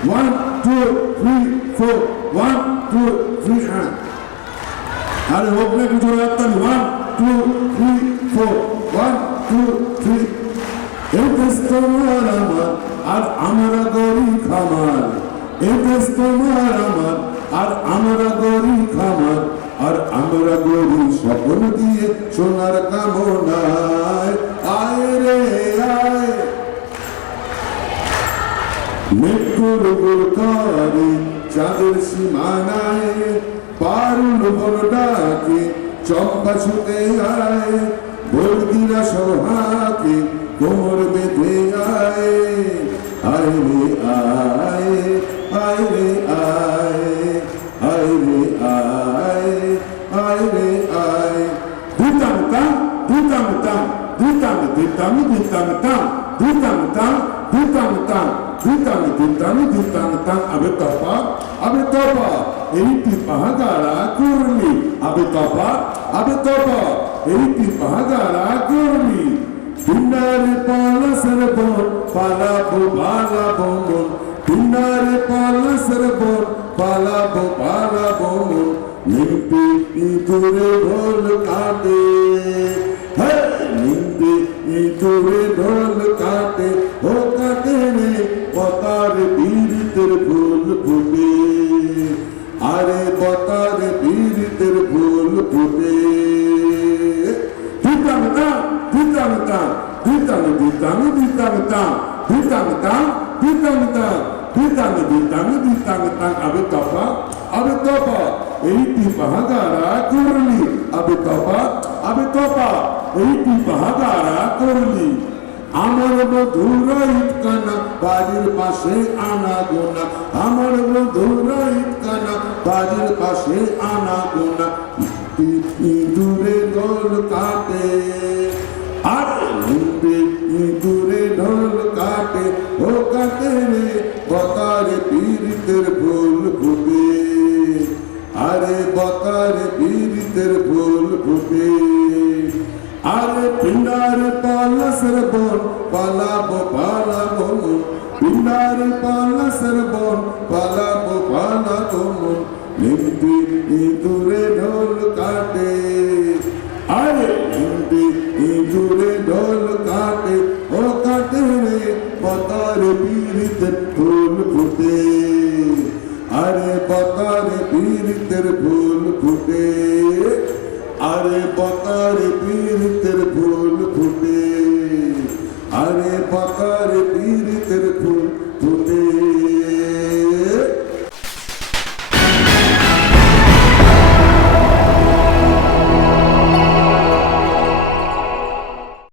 তালে one two three four one two three হ্যাঁ। আরে হোক না কিছু রাখতাম one two three four one two three এই দেশ তোমার আমার, আর আমরা গরিব খামার এই দেশ তোমার আমার, আর আমরা গরিব খামার আর আমরা গরিব স্বপ্ন দিয়ে সোনার কামনায় মৃত্যুর গুলকারে চাঁদের সীমানায় পারুল বন ডাকে চম্পা ছুতে আয়, বর্গিরা সভাকে কোমর বেঁধে আয়। আয় রে আয় আয় রে আয় আয় রে আয় আয় রে আয়। দিতাম তাম দিতাম তাম, দিতাম দিতাম দিতাম তাম দিতাম তাম দিতাম তাম। দিতাম দিতাম দিতাম তাম আবে তপা আবে তপা এইটি পাহাগারা করলি আবে তপা আবে তপা এইটি পাহাগারা করলি পিন্ডারে পালসর বোন পালাবো পালাবো মন পিন্ডারে পালসর বোন পালাবো পালাবো মন নিম্পি ইঁদুরে ঢোল কাটে হ্যাঁ দিতাম দাম দিতাম দাম দিতাম দাম দিতাম দিতাম দিতাম দাম আবে তপা আবে তপা এইটি বাহাগারা করলি আবে তপা আবে তপা এইটি বাহাগারা করলি আমার মধুরা ইটকানা বাড়ির পাশে আনা গোনা আমার মধুরা ইটকানা বাড়ির পাশে আনা গোনা ইঁদুরে ঢোল কাটে কাটে ও কাটে রে বতারে পীড়িতের ফুল ফুটে আরে বতারে পীড়িতের ফুল ফুটে আরে পিন্ডারে ফুটে আরে পাকার বীরতের ফুল ফুটে আরে পাকার বীর